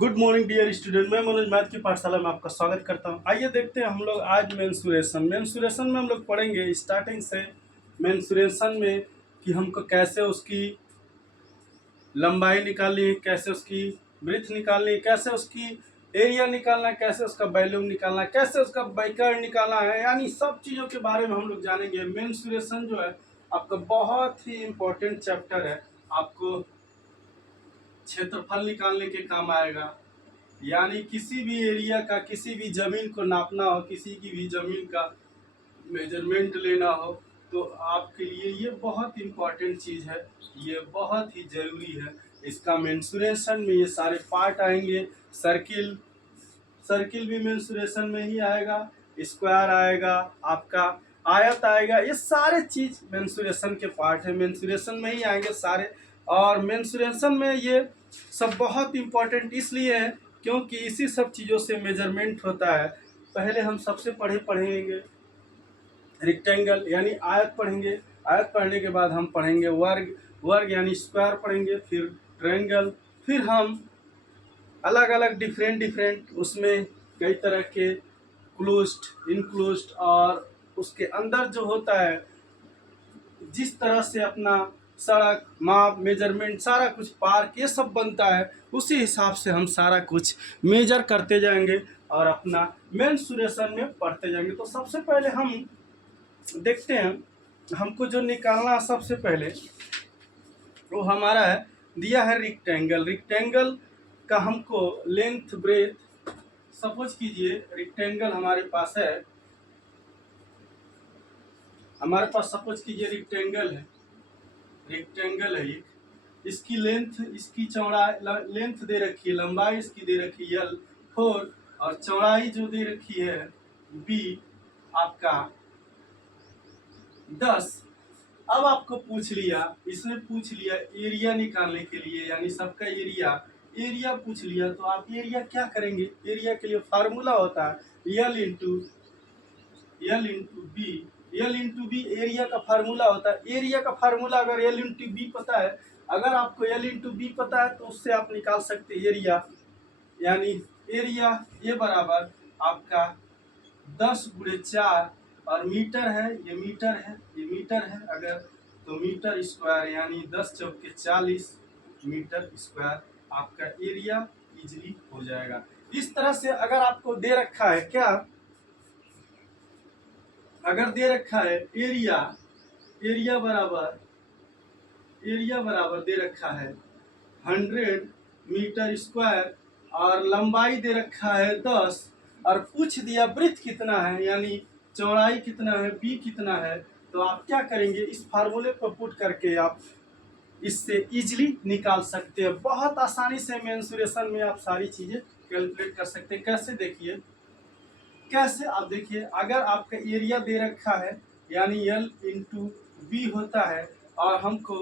Good morning dear student. मैं Manoj math की पाठशाला में आपका स्वागत करता हूं। आइए देखते हैं हम लोग आज मेंसुरेशन में हम लोग पढ़ेंगे स्टार्टिंग से मेंसुरेशन में कि हमको कैसे उसकी लंबाई निकालनी है, कैसे उसकी ब्रीथ निकालनी है, कैसे उसकी एरिया निकालना है, कैसे उसका वॉल्यूम निकालना है, कैसे उसका बैकर्ड निकालना है, यानी सब चीज़ों के बारे में हम लोग जानेंगे। मेंसुरेशन जो है आपका बहुत ही इम्पोर्टेंट चैप्टर है। आपको क्षेत्रफल निकालने के काम आएगा, यानी किसी भी एरिया का, किसी भी ज़मीन को नापना हो, किसी की भी ज़मीन का मेजरमेंट लेना हो, तो आपके लिए ये बहुत इम्पॉर्टेंट चीज़ है, ये बहुत ही ज़रूरी है। इसका मेंसुरेशन में ये सारे पार्ट आएंगे। सर्किल सर्किल भी मेंसुरेशन में ही आएगा, स्क्वायर आएगा, आपका आयत आएगा, ये सारे चीज़ मेंसुरेशन के पार्ट है, मेंसुरेशन में ही आएंगे सारे। और मेंसुरेशन में ये सब बहुत इम्पोर्टेंट इसलिए है क्योंकि इसी सब चीज़ों से मेजरमेंट होता है। पहले हम सबसे पढ़ेंगे रेक्टेंगल यानी आयत पढ़ेंगे। आयत पढ़ने के बाद हम पढ़ेंगे वर्ग, वर्ग यानी स्क्वायर पढ़ेंगे, फिर ट्रायंगल, फिर हम अलग अलग डिफरेंट उसमें कई तरह के क्लोज्ड, इनक्लोज्ड और उसके अंदर जो होता है, जिस तरह से अपना सड़क, माप, मेजरमेंट, सारा कुछ पार्क ये सब बनता है, उसी हिसाब से हम सारा कुछ मेजर करते जाएंगे और अपना मेंसुरेशन में पढ़ते जाएंगे। तो सबसे पहले हम देखते हैं, हमको जो निकालना सबसे पहले वो हमारा है, दिया है रेक्टेंगल। रेक्टेंगल का हमको लेंथ ब्रेथ, सपोज कीजिए रेक्टेंगल हमारे पास है, सपोज कीजिए रेक्टेंगल है एक, इसकी लेंथ, इसकी चौड़ाई, लेंथ दे रखी है, लंबाई इसकी दे रखी है L4 और चौड़ाई जो दे रखी है B आपका 10। अब आपको इसने पूछ लिया एरिया निकालने के लिए, यानी सबका एरिया पूछ लिया, तो आप एरिया क्या करेंगे? एरिया के लिए फार्मूला होता है L इंटू बी एरिया का फार्मूला होता है। एरिया का फार्मूला अगर L इंटू बी पता है, अगर आपको L इंटू बी पता है तो उससे आप निकाल सकते हैं एरिया, यानी एरिया ये बराबर आपका 10×4 और मीटर है, ये मीटर है अगर, तो मीटर स्क्वायर यानी 10 चौके 40 मीटर स्क्वायर आपका एरिया इजीली हो जाएगा। इस तरह से अगर आपको दे रखा है क्या, अगर दे रखा है एरिया बराबर दे रखा है 100 मीटर स्क्वायर और लंबाई दे रखा है 10 और पूछ दिया ब्रीथ कितना है, यानी चौड़ाई कितना है, बी कितना है, तो आप क्या करेंगे? इस फार्मूले को पुट करके आप इससे इजीली निकाल सकते हैं। बहुत आसानी से मेंसुरेशन में आप सारी चीज़ें कैलकुलेट कर सकते हैं। कैसे आप देखिए, अगर आपका एरिया दे रखा है यानी L इंटू बी होता है और हमको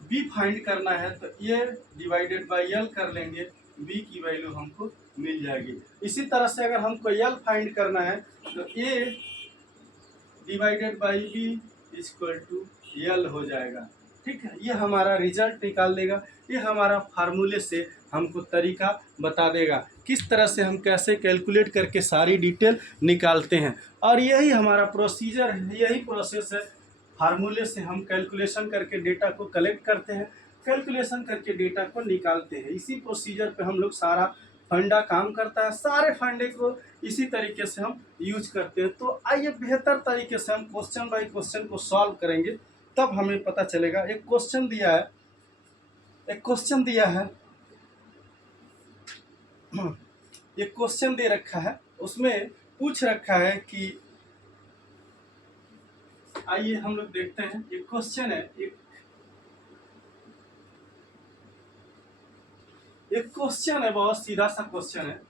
बी फाइंड करना है, तो ये डिवाइडेड बाई L कर लेंगे, बी की वैल्यू हमको मिल जाएगी। इसी तरह से अगर हमको L फाइंड करना है तो A divided by B equal to L हो जाएगा। ठीक है, ये हमारा रिजल्ट निकाल देगा, ये हमारा फार्मूले से हमको तरीका बता देगा किस तरह से हम कैसे कैलकुलेट करके सारी डिटेल निकालते हैं। और यही हमारा प्रोसीजर है, यही प्रोसेस है। फार्मूले से हम कैलकुलेशन करके डेटा को कलेक्ट करते हैं, कैलकुलेशन करके डेटा को निकालते हैं। इसी प्रोसीजर पे हम लोग सारा फंडा काम करता है, सारे फंडे को इसी तरीके से हम यूज करते हैं। तो आइए बेहतर तरीके से हम क्वेश्चन बाय क्वेश्चन को सॉल्व करेंगे, तब हमें पता चलेगा। एक क्वेश्चन दे रखा है, उसमें पूछ रखा है कि, आइए हम लोग देखते हैं। एक क्वेश्चन है, एक क्वेश्चन है, बहुत सीधा सा क्वेश्चन है।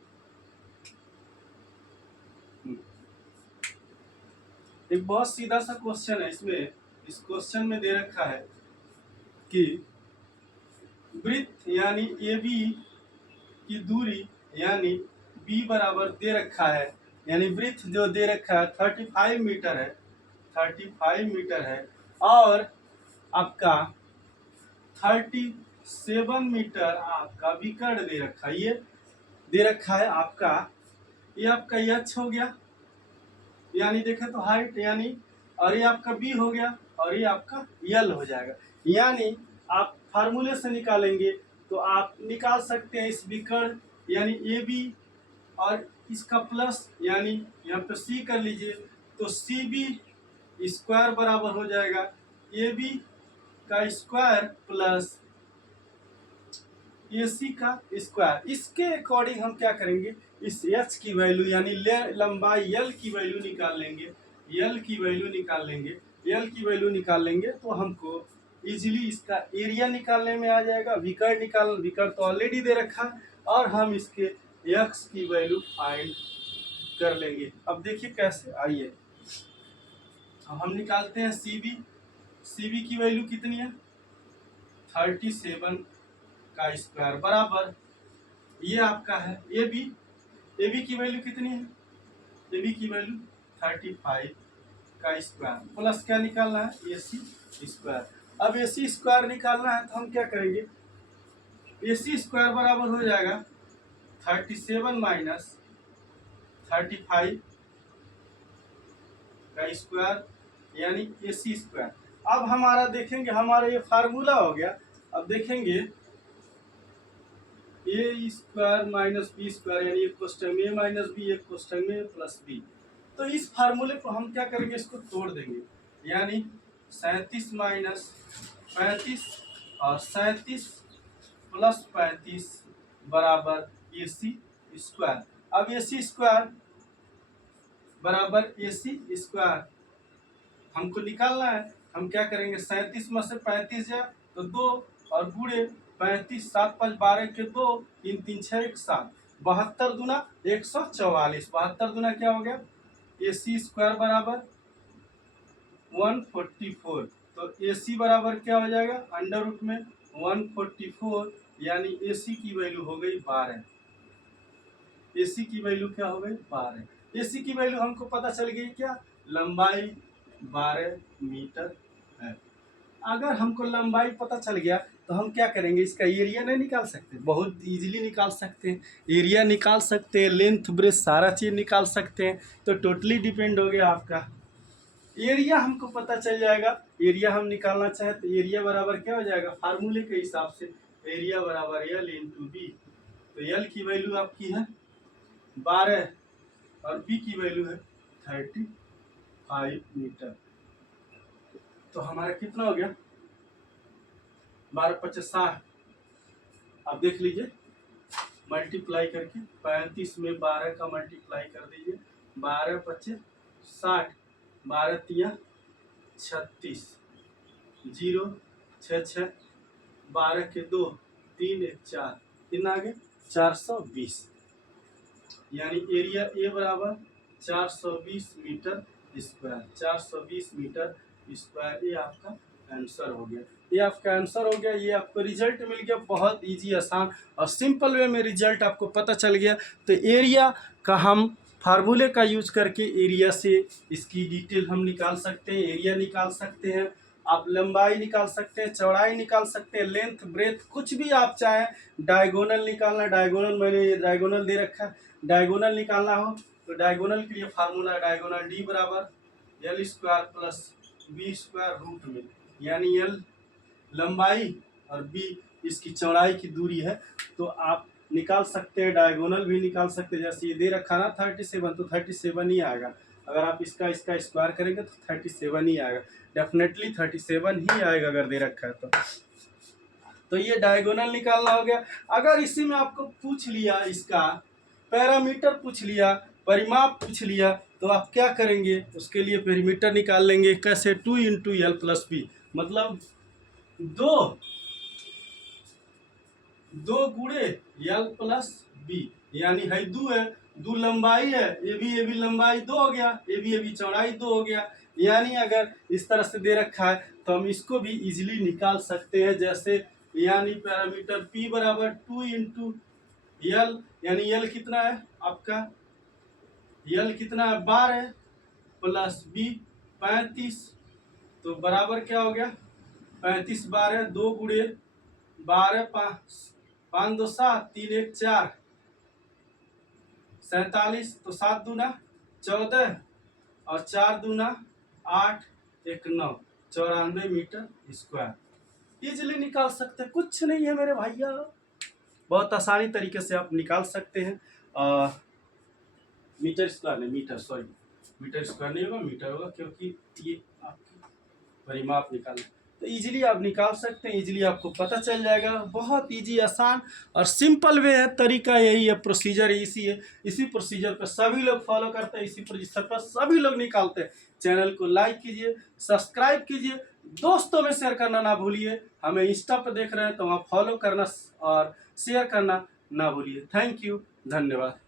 एक बहुत सीधा सा क्वेश्चन है। इसमें इस क्वेश्चन में दे रखा है कि वृत्त यानी ए बी की दूरी यानी बी बराबर दे रखा है, यानी वृत्त जो दे रखा है 35 मीटर है और आपका 37 मीटर आपका विकर्ण दे रखा है। ये दे रखा है आपका, ये आपका एच हो गया, यानी देखें तो हाइट, यानी और ये आपका बी हो गया और ये आपका यल हो जाएगा। यानी आप फार्मूले से निकालेंगे तो आप निकाल सकते हैं इस विकर्ण यानी ए बी और इसका प्लस, यानी यहाँ पर सी कर लीजिए तो सी बी स्क्वायर बराबर हो जाएगा ए बी का स्क्वायर प्लस ए सी का स्क्वायर। इसके अकॉर्डिंग हम क्या करेंगे, इस एच की वैल्यू यानी लंबाई यल की वैल्यू निकाल लेंगे, यल की वैल्यू निकाल लेंगे, यल की वैल्यू निकाल लेंगे तो हमको इजीली इसका एरिया निकालने में आ जाएगा। विकर्ण तो ऑलरेडी दे रखा है और हम इसके एक्स की वैल्यू फाइंड कर लेंगे। अब देखिए कैसे, आइए हम निकालते हैं सी बी की वैल्यू कितनी है 37 का स्क्वायर बराबर ये आपका है ए बी की वैल्यू कितनी है, ए बी की वैल्यू 35 का स्क्वायर प्लस क्या निकालना है ए सी स्क्वायर। अब ए सी स्क्वायर निकालना है तो हम क्या करेंगे, ए सी स्क्वायर बराबर हो जाएगा 37 माइनस 35 का स्क्वायर यानी ए सी स्क्वायर। अब हमारा देखेंगे, हमारा ये फार्मूला हो गया। अब देखेंगे ए स्क्वायर माइनस बी स्क्वायर यानी एक कोष्टक में ए माइनस बी, एक कोष्टक में प्लस बी। तो इस फार्मूले को हम क्या करेंगे, इसको तोड़ देंगे, यानी 37 माइनस 35 और 37 प्लस 35 बराबर ए सी स्क्वायर। अब ए सी स्क्वायर बराबर ए सी स्क्वायर हमको निकालना है। हम क्या करेंगे, 37 में से 35 जाए तो 2 और गुणे 35, 7 5 12 के 2, 3 3 6 1 7, 72 दूना 144, 72 दूना क्या हो गया ए सी स्क्वायर बराबर 144। तो ए सी बराबर क्या हो जाएगा अंडर रूट में 144, यानी ए सी की वैल्यू हो गई 12। ए सी की वैल्यू क्या हो गई 12। ए सी की वैल्यू हमको पता चल गई क्या, लंबाई 12 मीटर है। अगर हमको लंबाई पता चल गया तो हम क्या करेंगे, इसका एरिया नहीं निकाल सकते, बहुत इजीली निकाल सकते हैं, एरिया निकाल सकते हैं, लेंथ ब्रेथ सारा चीज़ निकाल सकते हैं। तो टोटली डिपेंड हो गया आपका, एरिया हमको पता चल जाएगा। एरिया हम निकालना चाहे तो एरिया बराबर क्या हो जाएगा, फार्मूले के हिसाब से एरिया बराबर एल इंटू बी। तो एल की वैल्यू आपकी है 12 और बी की वैल्यू है 35 मीटर। तो हमारा कितना हो गया 12 50 60। आप देख लीजिए मल्टीप्लाई करके 35 में 12 का मल्टीप्लाई कर दीजिए, 12 25 60, 12 3 36, 0 6 6, 12 के 2 3 1 4, कितना आ गया 420। यानी एरिया ए बराबर 420 मीटर स्क्वायर, 420 मीटर स्क्वायर। ये आपका आंसर हो गया, ये आपका आंसर हो गया, ये आपको रिजल्ट मिल गया। बहुत इजी, आसान और सिंपल वे में रिजल्ट आपको पता चल गया। तो एरिया का हम फार्मूले का यूज करके एरिया से इसकी डिटेल हम निकाल सकते हैं, एरिया निकाल सकते हैं, आप लंबाई निकाल सकते हैं, चौड़ाई निकाल सकते हैं, लेंथ ब्रेथ कुछ भी आप चाहें। डायगोनल निकालना, डायगोनल मैंने ये डायगोनल दे रखा है, डायगोनल निकालना हो तो डायगोनल के लिए फार्मूला है डायगोनल डी बराबर L square plus B square root में, यानी एल लंबाई और बी इसकी चौड़ाई की दूरी है। तो आप निकाल सकते हैं, डायगोनल भी निकाल सकते हैं। जैसे ये दे रखा ना 37, तो 37 ही आएगा। अगर आप इसका स्क्वायर करेंगे तो 37 ही आएगा, डेफिनेटली 37 ही आएगा अगर दे रखा है तो ये डायगोनल निकालना हो गया। अगर इसी में आपको पूछ लिया, इसका पैरामीटर पूछ लिया, परिमाप पूछ लिया, तो आप क्या करेंगे, उसके लिए पैरामीटर निकाल लेंगे। कैसे, 2 इंटू एल प्लस बी, मतलब दो गुणे एल प्लस बी, यानी है 2 है, 2 लंबाई है, ए बी लंबाई 2 हो गया, ए बी चौड़ाई 2 हो गया। यानी अगर इस तरह से दे रखा है तो हम इसको भी इजीली निकाल सकते हैं। जैसे यानी पैरामीटर P बराबर 2 इंटू एल, यानी एल कितना है आपका, एल कितना है 12 प्लस बी 35, तो बराबर क्या हो गया 35 12, 2 गुणे 12 5 5 2 7 3 1 4, 47, तो 7 दूना 14 और 4 दूना 8, 1 9, 94 मीटर स्क्वायर इजिली निकाल सकते हैं। कुछ नहीं है मेरे भैया, बहुत आसानी तरीके से आप निकाल सकते हैं। मीटर स्क्वायर नहीं, मीटर, सॉरी, मीटर स्क्वायर नहीं होगा, मीटर होगा, क्योंकि ये आपकी परिमाप निकालना, तो इजीली आप निकाल सकते हैं। इजीली आपको पता चल जाएगा। बहुत इजी, आसान और सिंपल वे है, तरीका यही है, प्रोसीजर इसी है। इसी प्रोसीजर पर सभी लोग फॉलो करते हैं, इसी प्रोसीजर पर सभी लोग निकालते हैं। चैनल को लाइक कीजिए, सब्सक्राइब कीजिए, दोस्तों में शेयर करना ना भूलिए। हमें इंस्टा पर देख रहे हैं तो वहाँ फॉलो करना और शेयर करना ना भूलिए। थैंक यू, धन्यवाद।